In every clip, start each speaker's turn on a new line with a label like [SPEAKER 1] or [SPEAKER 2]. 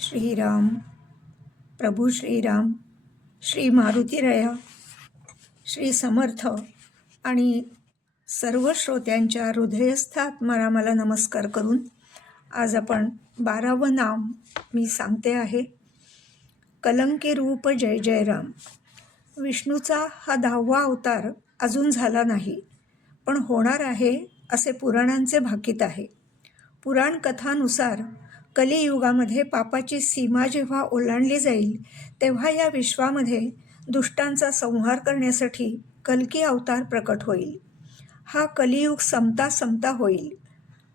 [SPEAKER 1] श्रीराम प्रभू श्रीराम श्री मारुतीरया श्री समर्थ आणि सर्व श्रोत्यांच्या हृदयस्थात मला मला नमस्कार करून आज आपण बारावं नाम मी सांगते आहे. कलंके रूप जय जय राम. विष्णूचा हा दहावा अवतार अजून झाला नाही पण होणार आहे असे पुराणांचे भाकीत आहे. पुराण कथानुसार कलियुगामध्ये पापाची सीमा जेव्हा ओलांडली जाईल तेव्हा या विश्वामध्ये दुष्टांचा संहार करण्यासाठी कल्की अवतार प्रकट होईल. हा कलियुग संपता समता होईल.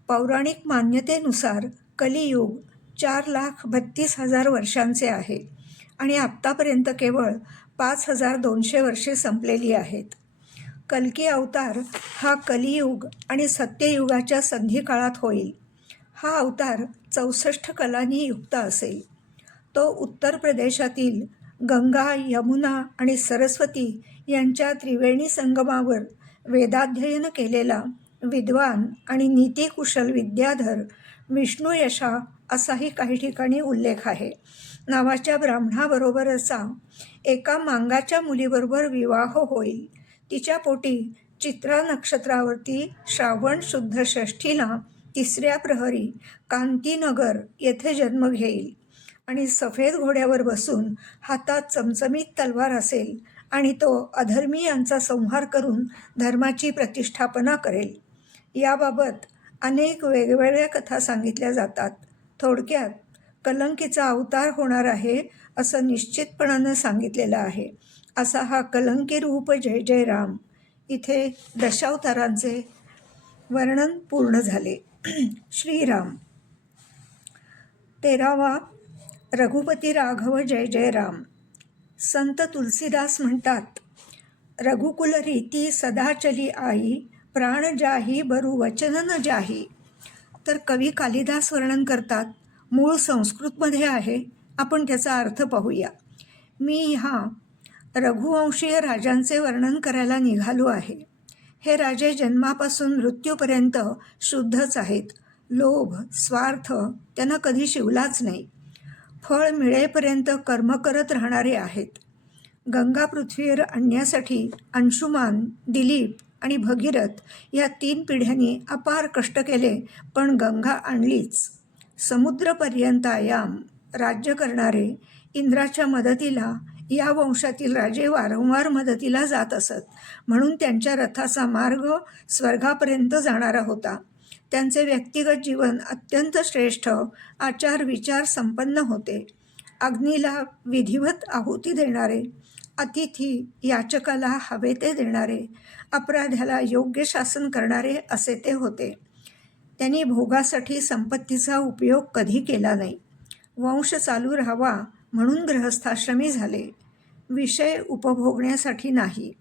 [SPEAKER 1] पौराणिक मान्यतेनुसार कलियुग चार लाख बत्तीस हजार वर्षांचे आहे आणि आत्तापर्यंत केवळ पाच हजार दोनशे वर्षे संपलेली आहेत. कल्की अवतार हा कलियुग आणि सत्ययुगाच्या संधिकाळात होईल. हा अवतार चौसष्ट कलांनी युक्त असेल. तो उत्तर प्रदेशातील गंगा यमुना आणि सरस्वती यांच्या त्रिवेणी संगमावर वेदाध्ययन केलेला विद्वान आणि नीतिकुशल विद्याधर विष्णू यशा असाही काही ठिकाणी उल्लेख आहे. नावाच्या ब्राह्मणाबरोबरचा एका मांगाच्या मुलीबरोबर विवाह होईल. तिच्या पोटी चित्रा नक्षत्रावरती श्रावण शुद्ध षष्ठीला तिसऱ्या प्रहरी कांतीनगर येथे जन्म घेईल. आणि सफेद घोड्यावर बसून हातात चमचमीत तलवार असेल आणि तो अधर्मीयांचा संहार करून धर्माची प्रतिष्ठापना करेल. याबाबत अनेक वेगवेगळ्या कथा सांगितल्या जातात. थोडक्यात कलंकीचा अवतार होणार आहे असं निश्चितपणानं सांगितलेलं आहे. असा हा कलंकी रूप जय जय राम. इथे दशावतारांचे वर्णन पूर्ण झाले. श्रीराम. तेरावा रघुपती राघव जय जय राम. संत तुलसीदास म्हणतात रघुकुल रीती सदा चली आई प्राण जाही बरु वचन न जाही. तर कवी कालिदास वर्णन करतात मूळ संस्कृतमध्ये आहे आपण त्याचा अर्थ पाहूया. मी ह्या रघुवंशीय राजांचे वर्णन करायला निघालो आहे. हे राजे जन्मापासून मृत्यूपर्यंत शुद्धच आहेत. लोभ स्वार्थ त्यांना कधी शिवलाच नाही. फळ मिळेपर्यंत कर्म करत राहणारे आहेत. गंगा पृथ्वीवर आणण्यासाठी अंशुमान दिलीप आणि भगीरथ या तीन पिढ्यांनी अपार कष्ट केले पण गंगा आणलीच. समुद्रपर्यंत आयाम राज्य करणारे इंद्राच्या मदतीला या वंशातील राजे वारंवार मदतीला जात असत. म्हणून त्यांच्या रथाचा मार्ग स्वर्गापर्यंत जाणारा होता. त्यांचे व्यक्तिगत जीवन अत्यंत श्रेष्ठ आचार विचार संपन्न होते. अग्नीला विधिवत आहुती देणारे अतिथी याचकाला हवे ते देणारे अपराध्याला योग्य शासन करणारे असे ते होते. त्यांनी भोगासाठी संपत्तीचा उपयोग कधी केला नाही. वंश चालू राहावा म्हणून ग्रहस्थाश्रमी झाले. विषय उपभोगण्यासाठी नाही.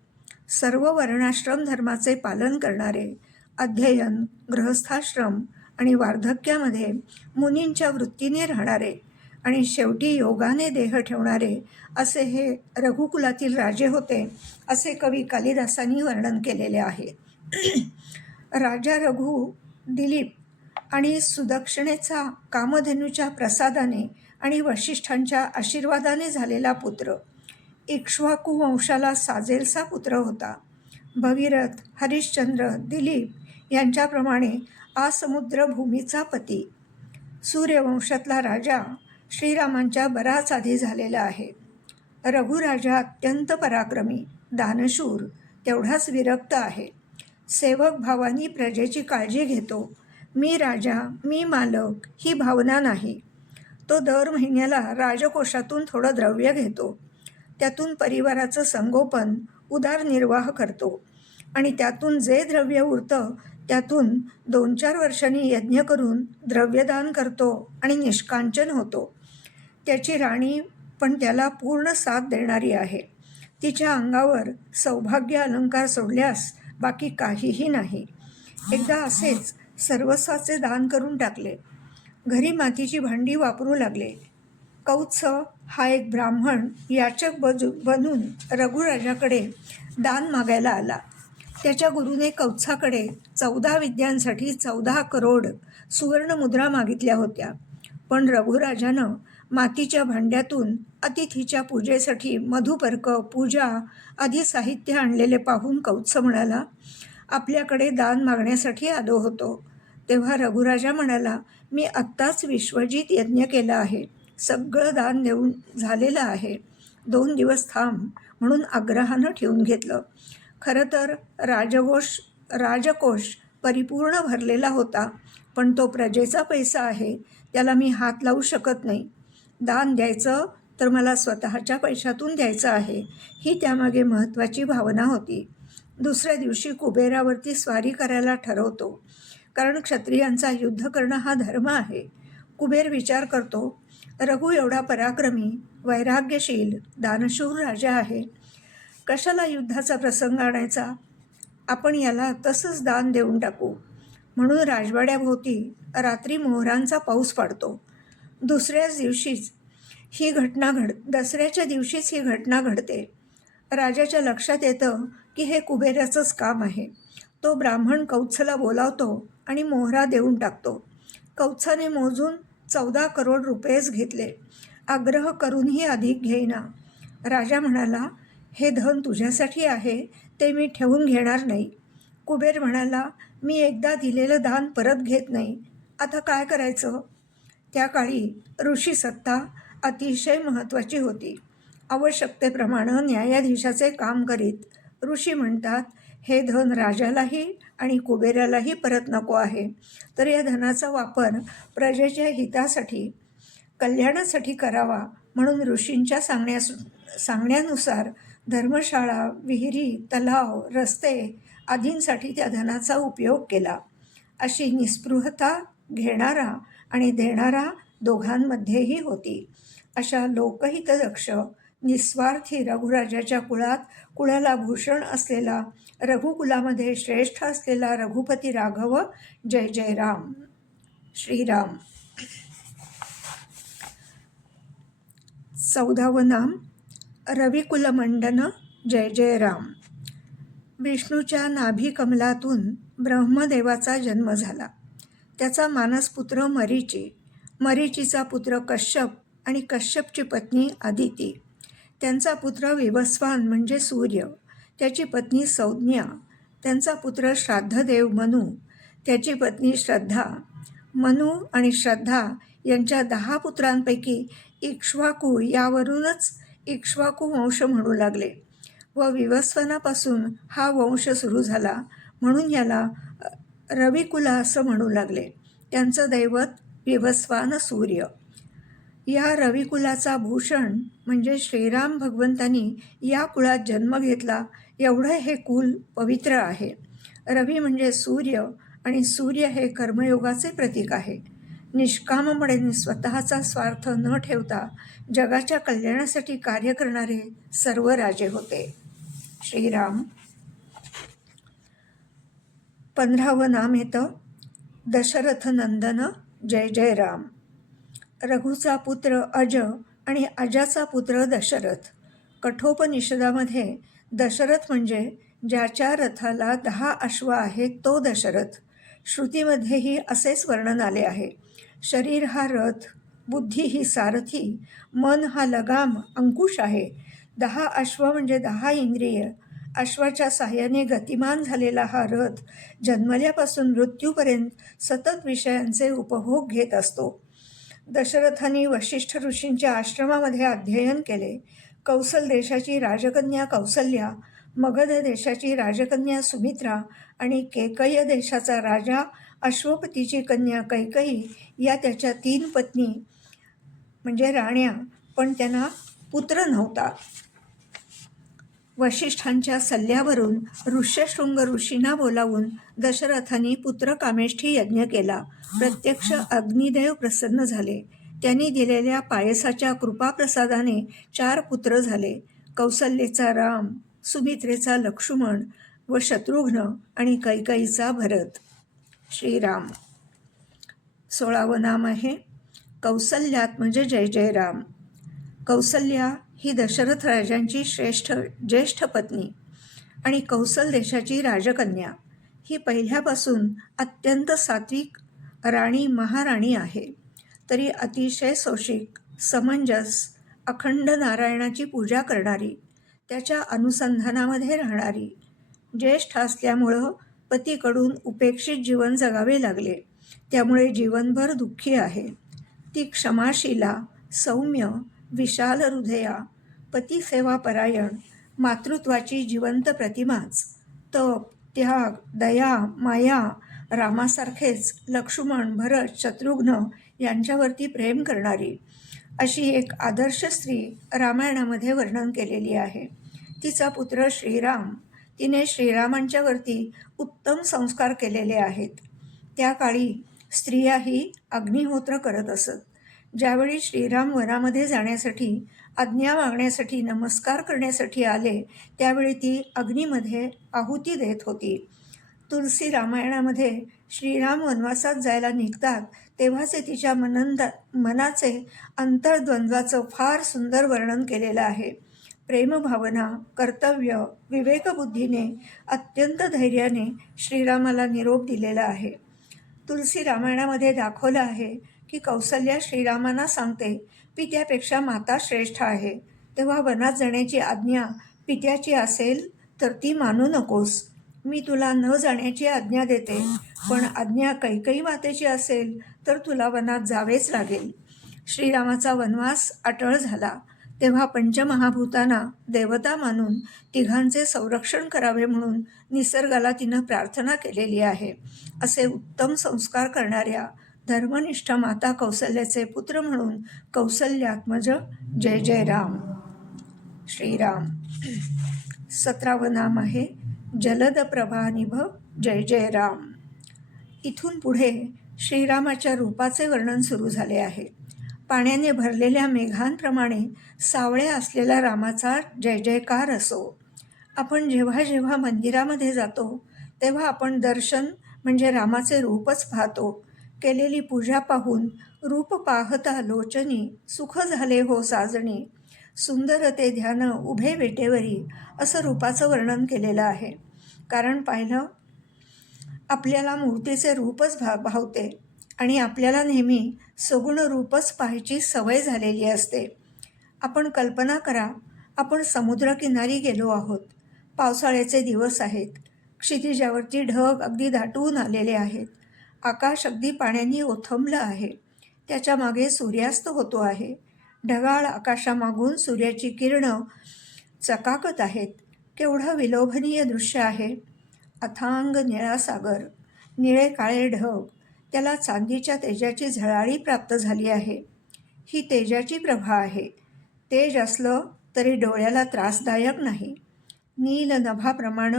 [SPEAKER 1] सर्व वर्णाश्रम धर्माचे पालन करणारे अध्ययन गृहस्थाश्रम आणि वार्धक्यामध्ये मुनींच्या वृत्तीने राहणारे आणि शेवटी योगाने देह ठेवणारे असे हे रघुकुलातील राजे होते असे कवी कालिदासांनी वर्णन केलेले आहे. राजा रघु दिलीप आणि सुदक्षिणेचा कामधेनूच्या प्रसादाने आणि वशिष्ठांच्या आशीर्वादाने झालेला पुत्र. इक्ष्वाकू वंशाला साजेलसा पुत्र होता. भगीरथ हरिश्चंद्र दिलीप यांच्याप्रमाणे आसमुद्र भूमीचा पती. सूर्यवंशातला राजा श्रीरामांच्या बराच आधी झालेला आहे. रघुराजा अत्यंत पराक्रमी दानशूर तेवढाच विरक्त आहे. सेवक भावानी प्रजेची काळजी घेतो. मी राजा मी मालक ही भावना नाही. तो दर महिन्याला राजकोषातून थोडं द्रव्य घेतो. त्यातून परिवाराचं संगोपन उदारनिर्वाह करतो. आणि त्यातून जे द्रव्य उरतं त्यातून दोन चार वर्षांनी यज्ञ करून द्रव्यदान करतो आणि निष्कांचन होतो. त्याची राणी पण त्याला पूर्ण साथ देणारी आहे. तिच्या अंगावर सौभाग्य अलंकार सोडल्यास बाकी काहीही नाही. एकदा असेच सर्वस्वाचे दान करून टाकले. घरी मातीची भांडी वापरू लागले. कौत्स हा एक ब्राह्मण याचक बजू बनून रघुराजाकडे दान मागायला आला. त्याच्या गुरुने कौत्साकडे चौदा विद्यांसाठी चौदा करोड सुवर्णमुद्रा मागितल्या होत्या. पण रघुराजानं मातीच्या भांड्यातून अतिथीच्या पूजेसाठी मधुपर्क पूजा आदी साहित्य आणलेले पाहून कौत्स म्हणाला आपल्याकडे दान मागण्यासाठी आलो होतो. तेव्हा रघुराजा म्हणाला मी आत्ताच विश्वजित यज्ञ केला आहे. सगळं दान देऊन झालेलं आहे. दोन दिवस थांब म्हणून आग्रहानं ठेवून घेतलं. खरं तर राजकोष राजकोष परिपूर्ण भरलेला होता पण तो प्रजेचा पैसा आहे त्याला मी हात लावू शकत नाही. दान द्यायचं तर मला स्वतःच्या पैशातून द्यायचं आहे ही त्यामागे महत्त्वाची भावना होती. दुसऱ्या दिवशी कुबेरावरती स्वारी करायला ठरवतो. कारण क्षत्रियांचा युद्ध करणं हा धर्म आहे. कुबेर विचार करतो रघु एवढा पराक्रमी वैराग्यशील दानशूर राजा आहे. कशाला युद्धाचा प्रसंग आणायचा? आपण याला तसंच दान देऊन टाकू. म्हणून राजवाड्याभोवती रात्री मोहरांचा पाऊस पाडतो. दुसऱ्याच दिवशीच ही घटना घड दसऱ्याच्या दिवशीच ही घटना घडते. राजाच्या लक्षात येतं की हे कुबेराचंच काम आहे. तो ब्राह्मण कौत्सला बोलावतो आणि मोहरा देऊन टाकतो. कौत्साने मोजून चौदा करोड रुपयेच घेतले. आग्रह करूनही अधिक घेईना. राजा म्हणाला हे धन तुझ्यासाठी आहे ते मी ठेवून घेणार नाही. कुबेर म्हणाला मी एकदा दिलेलं दान परत घेत नाही. आता काय करायचं? त्या काळी ऋषी सत्ता अतिशय महत्त्वाची होती. आवश्यकतेप्रमाणे न्यायाधीशाचे काम करीत ऋषी म्हणतात हे धन राजालाही आणि कुबेरालाही परत नको आहे. तर या धनाचा वापर प्रजेच्या हितासाठी कल्याणासाठी करावा म्हणून ऋषींच्या सांगण्यास सांगण्यानुसार धर्मशाळा विहिरी तलाव रस्ते आदींसाठी त्या धनाचा उपयोग केला. अशी निस्पृहता घेणारा आणि देणारा दोघांमध्येही होती. अशा लोकहितदक्ष निस्वार्थी रघुराजाच्या कुळात कुळाला भूषण असलेला रघुकुलामध्ये श्रेष्ठ असलेला रघुपती राघव. जय जय राम. श्रीराम. चौदावं नाम. रविकुलमंडन. जय जय राम. विष्णूच्या नाभी कमलातून ब्रह्मदेवाचा जन्म झाला. त्याचा मानसपुत्र मरीची मरीचीचा पुत्र कश्यप आणि कश्यपची पत्नी आदिती. त्यांचा पुत्र विवस्वान म्हणजे सूर्य. त्याची पत्नी संज्ञा त्यांचा पुत्र श्राद्धदेव मनू त्याची पत्नी श्रद्धा. मनू आणि श्रद्धा यांच्या दहा पुत्रांपैकी इक्ष्वाकू यावरूनच इक्ष्वाकू वंश म्हणू लागले व विवस्वनापासून हा वंश सुरू झाला म्हणून याला रविकुला असं म्हणू लागले. त्यांचं दैवत विवस्वान सूर्य. या रविकुलाचा भूषण म्हणजे श्रीराम भगवंतांनी या कुळात जन्म घेतला एवढं हे कुल पवित्र आहे. रवी म्हणजे सूर्य आणि सूर्य हे कर्मयोगाचे प्रतीक आहे. निष्कामपणे स्वतःचा स्वार्थ न ठेवता जगाच्या कल्याणासाठी कार्य करणारे सर्व राजे होते. श्रीराम. पंधरावं नाम येतं. दशरथ नंदन जय जय राम. रघुचा पुत्र अज आणि अजाचा पुत्र दशरथ. कठोपनिषदामध्ये दशरथ म्हणजे ज्याच्या रथाला दहा अश्व आहेत तो दशरथ. श्रुतीमध्येही असेच वर्णन आले आहे. शरीर हा रथ बुद्धी ही सारथी मन हा लगाम अंकुश आहे. दहा अश्व म्हणजे दहा इंद्रिय. अश्वाच्या साह्याने गतिमान झालेला हा रथ जन्मल्यापासून मृत्यूपर्यंत सतत विषयांचे उपभोग घेत असतो. दशरथांनी वशिष्ठ ऋषींच्या आश्रमामध्ये अध्ययन केले. कौसल देशाची राजकन्या कौसल्या मगध देशाची राजकन्या सुमित्रा आणि केकय देशाचा राजा अश्वपतीची कन्या कैकई या त्याच्या तीन पत्नी म्हणजे राण्या पण त्यांना पुत्र नव्हता. वशिष्ठांच्या सल्ल्यावरून ऋष्यशृंग ऋषींना बोलावून दशरथांनी पुत्र कामेष्ठी यज्ञ केला. प्रत्यक्ष अग्निदेव प्रसन्न झाले. त्यांनी दिलेल्या पायसाच्या कृपाप्रसादाने चार पुत्र झाले. कौसल्येचा राम सुमित्रेचा लक्ष्मण व शत्रुघ्न आणि कैकईचा भरत. श्रीराम. सोळावं नाम आहे कौसल्यात म्हणजे जय जय राम. कौसल्या ही दशरथ राजांची श्रेष्ठ ज्येष्ठ पत्नी आणि कौसल देशाची राजकन्या ही पहिल्यापासून अत्यंत सात्विक राणी महाराणी आहे. तरी अतिशय सोशिक समंजस अखंड नारायणाची पूजा करणारी त्याच्या अनुसंधानामध्ये राहणारी ज्येष्ठ असल्यामुळं पतीकडून उपेक्षित जीवन जगावे लागले. त्यामुळे जीवनभर दुःखी आहे. ती क्षमाशिला सौम्य विशाल हृदया पतिसेवापरायण मातृत्वाची जिवंत प्रतिमाच तप त्याग दया माया रामासारखेच लक्ष्मण भरत शत्रुघ्न यांच्यावरती प्रेम करणारी अशी एक आदर्श स्त्री रामायणामध्ये वर्णन केलेली आहे. तिचा पुत्र श्रीराम तिने श्रीरामांच्यावरती उत्तम संस्कार केलेले आहेत. त्या काळी स्त्रियाही अग्निहोत्र करत असत. ज्यावेळी श्रीराम वनामध्ये जाण्यासाठी आज्ञा मागण्यासाठी नमस्कार करण्यासाठी आले त्यावेळी ती अग्नीमध्ये आहुती देत होती. तुलसी रामायणामध्ये श्रीराम वनवासात जायला निघतात तेव्हाचे तिच्या मनंदा मनाचे अंतर्द्वंद्वाचं फार सुंदर वर्णन केलेलं आहे. प्रेमभावना कर्तव्य विवेकबुद्धीने अत्यंत धैर्याने श्रीरामाला निरोप दिलेला आहे. तुलसी रामायणामध्ये दाखवलं आहे की कौसल्या श्रीरामांना सांगते पित्यापेक्षा माता श्रेष्ठ आहे. तेव्हा वनात जाण्याची आज्ञा पित्याची असेल तर ती मानू नकोस. मी तुला न जाण्याची आज्ञा देते पण आज्ञा कैकई मातेची असेल तर तुला वनात जावेच लागेल. श्रीरामाचा वनवास अटळ झाला. तेव्हा पंचमहाभूतांना देवता मानून तिघांचे संरक्षण करावे म्हणून निसर्गाला तिनं प्रार्थना केलेली आहे. असे उत्तम संस्कार करणाऱ्या धर्मनिष्ठ माता कौसल्याचे पुत्र म्हणून कौसल्यात्मज जय जय राम. श्रीराम. सतरावं नाम आहे जलद प्रभानिभ जय जय राम. इथून पुढे श्रीरामाच्या रूपाचे वर्णन सुरू झाले आहे. पाण्याने भरलेल्या मेघांप्रमाणे सावळ्या असलेला रामाचा जय जयकार असो. आपण जेव्हा जेव्हा मंदिरामध्ये जातो तेव्हा आपण दर्शन म्हणजे रामाचे रूपच पाहतो. केलेली पूजा पाहून रूप पाहता लोचनी सुख झाले हो साजणी सुंदर ते ध्यान उभे वेटेवरी असं रूपाचं वर्णन केलेलं आहे. कारण पाहिलं आपल्याला मूर्तीचे रूपच भा भावते आणि आपल्याला नेहमी सगुण रूपच पाहायची सवय झालेली असते. आपण कल्पना करा आपण समुद्रकिनारी गेलो आहोत. पावसाळ्याचे दिवस आहेत. क्षितिजावरती ढग अगदी दाटून आलेले आहेत. आकाश अगदी पाण्याने ओथंबलं आहे. त्याच्यामागे सूर्यास्त होतो आहे. ढगाळ आकाशामागून सूर्याची किरणं चकाकत आहेत. केवढं विलोभनीय दृश्य आहे. अथांग निळा सागर निळे काळे ढग त्याला चांदीच्या तेजाची झळाळी प्राप्त झाली आहे. ही तेजाची प्रभा आहे. तेज असलं तरी डोळ्याला त्रासदायक नाही. नील नभाप्रमाणे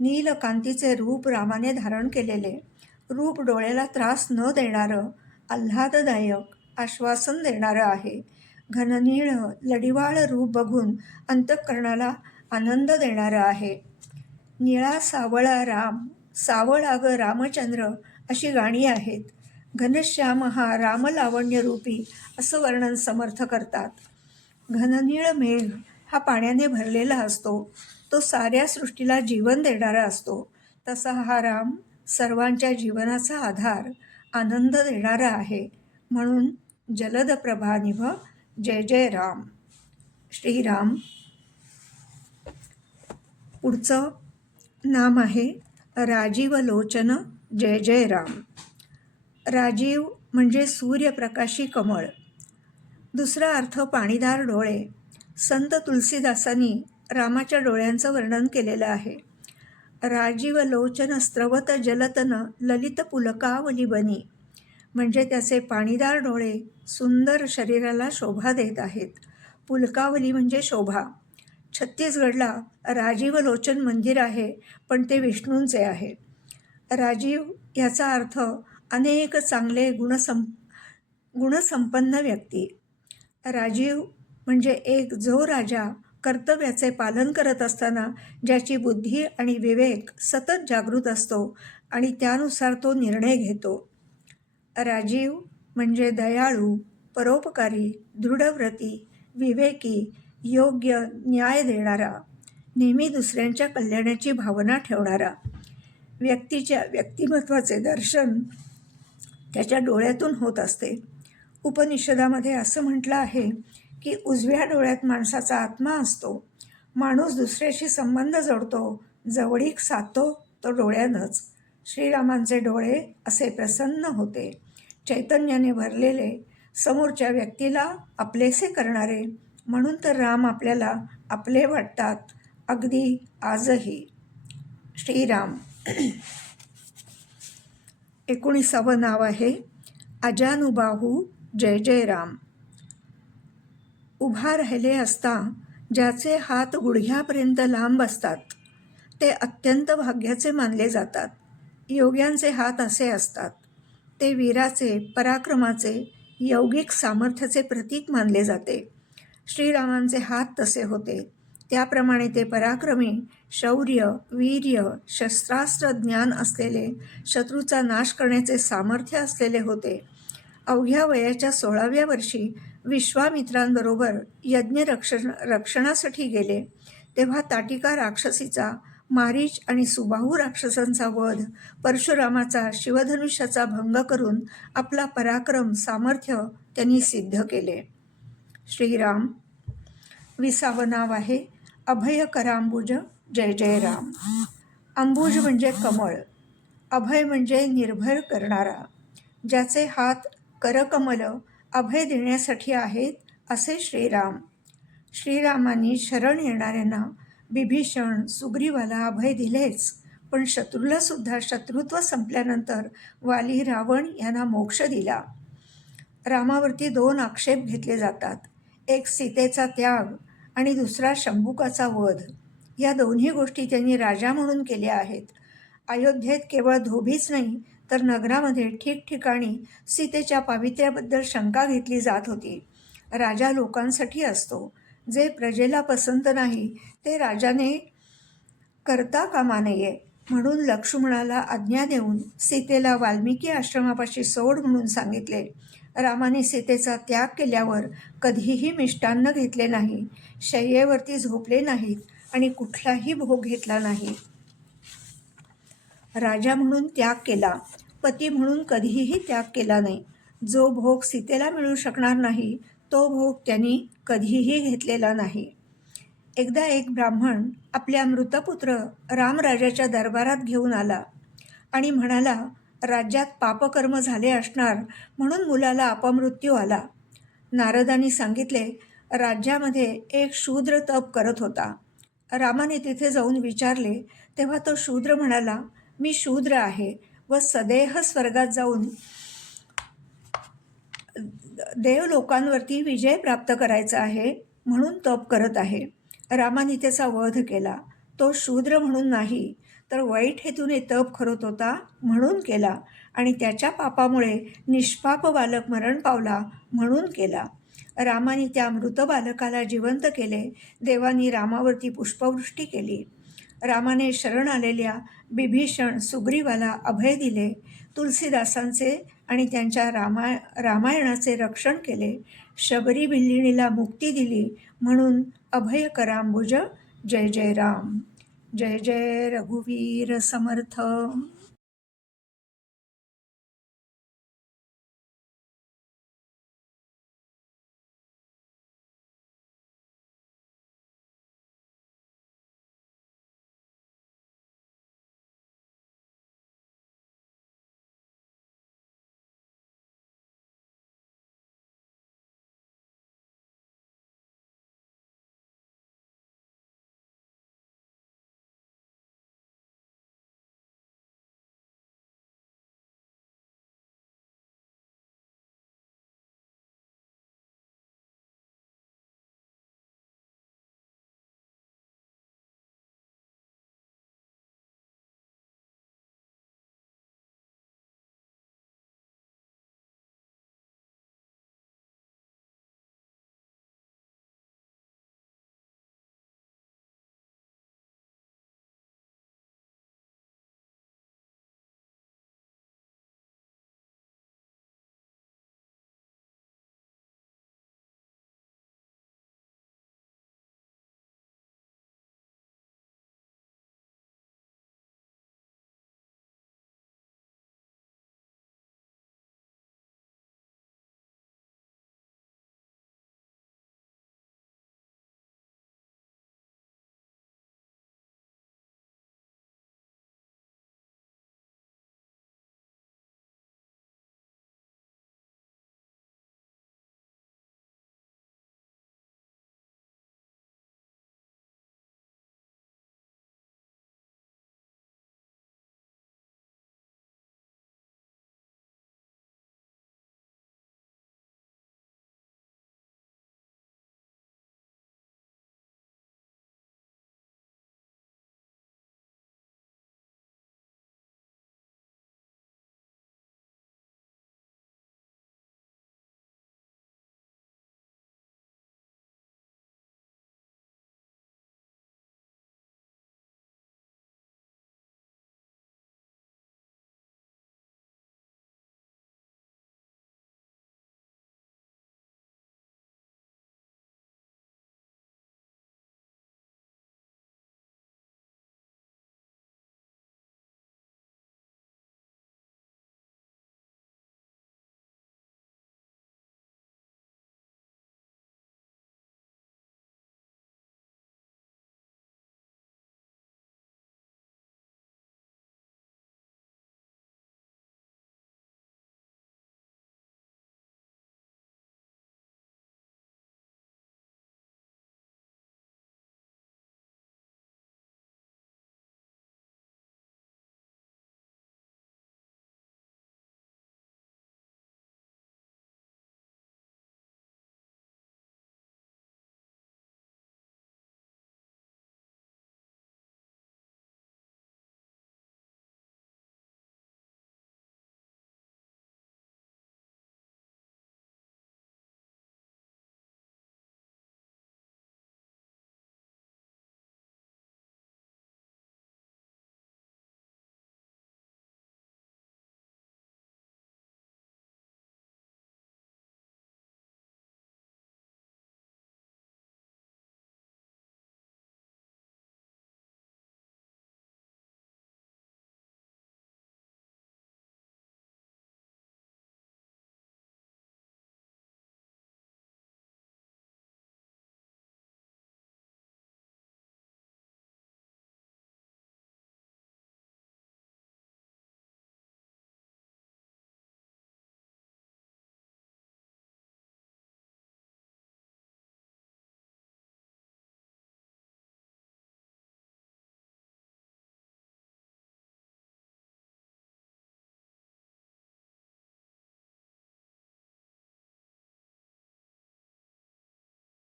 [SPEAKER 1] नीलकांतीचे रूप रामाने धारण केलेले. रूप डोळ्याला त्रास न देणारं आल्हाददायक आश्वासन देणारं आहे. घननीळ लढिवाळ रूप बघून अंतःकरणाला आनंद देणारं आहे. निळा सावळा राम सावळा ग रामचंद्र अशी गाणी आहेत. घनश्याम हा रामलावण्यरूपी असं वर्णन समर्थ करतात. घननीळ मेघ हा पाण्याने भरलेला असतो. तो साऱ्या सृष्टीला जीवन देणारा असतो. तसा हा राम सर्वांच्या जीवनाचा आधार आनंद देणारा आहे. म्हणून जलद प्रभानिभ जय जय राम. श्रीराम. पुढचं नाम आहे राजीव लोचन जय जय राम. राजीव म्हणजे सूर्यप्रकाशी कमळ. दुसरा अर्थ पाणीदार डोळे. संत तुलसीदासांनी रामाच्या डोळ्यांचं वर्णन केलेलं आहे. राजीव लोचन स्रवत जलतन ललित पुलकावली बनी. म्हणजे त्याचे पाणीदार डोळे सुंदर शरीराला शोभा देत आहेत. पुलकावली म्हणजे शोभा. छत्तीसगडला राजीव लोचन मंदिर आहे पण ते विष्णूंचे आहे. राजीव याचा अर्थ अनेक चांगले गुणसं गुणसंपन्न व्यक्ती. राजीव म्हणजे एक जो राजा कर्तव्याचे पालन करत असताना ज्याची बुद्धी आणि विवेक सतत जागृत असतो आणि त्यानुसार तो निर्णय घेतो. राजीव म्हणजे दयाळू परोपकारी दृढव्रती विवेकी योग्य न्याय देणारा नेहमी दुसऱ्यांच्या कल्याणाची भावना ठेवणारा. व्यक्तीच्या व्यक्तिमत्वाचे दर्शन त्याच्या डोळ्यातून होत असते. उपनिषदामध्ये असं म्हटलं आहे की उजव्या डोळ्यात माणसाचा आत्मा असतो. माणूस दुसऱ्याशी संबंध जोडतो. जवळीक साधतो तो डोळ्यानंच. श्रीरामांचे डोळे असे प्रसन्न होते. चैतन्याने भरलेले समोरच्या व्यक्तीला आपलेसे करणारे. म्हणून तर राम आपल्याला आपले वाटतात. अगदी आजही. श्रीराम. एकोणीसावं नाव आहे अजानुबाहू जय जय राम. उभा राहिले असता ज्याचे हात गुडघ्यापर्यंत लांब असतात ते अत्यंत भाग्याचे मानले जातात. योग्यांचे हात असे असतात. ते वीराचे पराक्रमाचे यौगिक सामर्थ्याचे प्रतीक मानले जाते. श्रीरामांचे हात तसे होते. त्याप्रमाणे ते पराक्रमी शौर्य वीर्य शस्त्रास्त्र ज्ञान असलेले शत्रूचा नाश करण्याचे सामर्थ्य असलेले होते. अवघ्या वयाच्या सोळाव्या वर्षी विश्वामित्रांबरोबर यज्ञ रक्षण रक्षणासाठी गेले तेव्हा ताटिका राक्षसीचा मारीच आणि सुबाहू राक्षसांचा वध परशुरामाचा शिवधनुष्याचा भंग करून आपला पराक्रम सामर्थ्य त्यांनी सिद्ध केले. श्रीराम विसावं नाव आहे अभय करांबुज जय जय राम. अंबुज म्हणजे कमळ अभय म्हणजे निर्भर करणारा ज्याचे हात करकमल अभय देण्यासाठी आहेत असे श्रीराम. श्रीरामांनी शरण येणाऱ्यांना बिभीषण सुग्रीवाला अभय दिलेच. पण शत्रूलासुद्धा शत्रुत्व संपल्यानंतर वाली रावण यांना मोक्ष दिला. रामावरती दोन आक्षेप घेतले जातात. एक सीतेचा त्याग आणि दुसरा शंभुकाचा वध. या दोन्ही गोष्टी त्यांनी राजा म्हणून केल्या आहेत. अयोध्येत केवळ धोबीच नाही तर नगरामध्ये ठिकठिकाणी सीतेच्या पावित्र्याबद्दल शंका घेतली जात होती. राजा लोकांसाठी असतो. जे प्रजेला पसंत नाही ते राजाने करता कामा नये म्हणून लक्ष्मणाला आज्ञा देऊन सीतेला वाल्मिकी आश्रमापाशी सोड म्हणून सांगितले. रामाने सीतेचा त्याग केल्यावर कधीही मिष्टान्न घेतले नाही शय्येवरती झोपले नाहीत आणि कुठलाही भोग घेतला नाही. राजा म्हणून त्याग केला. पती म्हणून कधीही त्याग केला नाही. जो भोग सीतेला मिळू शकणार नाही तो भोग त्यांनी कधीही घेतलेला नाही. एकदा एक ब्राह्मण आपल्या मृतपुत्र रामराजाच्या दरबारात घेऊन आला आणि म्हणाला राज्यात पापकर्म झाले असणार म्हणून मुलाला अपमृत्यू आला. नारदांनी सांगितले राज्यामध्ये एक शूद्र तप करत होता. रामाने तिथे जाऊन विचारले तेव्हा तो शूद्र म्हणाला मी शूद्र आहे. व सदेह स्वर्गात जाऊन देव लोकांवरती विजय प्राप्त करायचा आहे म्हणून तप करत आहे. रामाने त्याचा वध केला. तो शूद्र म्हणून नाही तर वाईट हेतूने तप करत होता म्हणून केला आणि त्याच्या पापामुळे निष्पाप बालक मरण पावला म्हणून केला. रामाने त्या मृत बालकाला जिवंत केले. देवानी रामावरती पुष्पवृष्टी केली. रामाने शरण आलेल्या बिभीषण सुग्रीवाला अभय दिले. तुलसीदासांचे आणि त्यांच्या रामा रामायणाचे रक्षण केले. शबरी बिल्लिणीला मुक्ती दिली म्हणून अभय करांबुज. जय जय राम. जय जय रघुवीर समर्थ.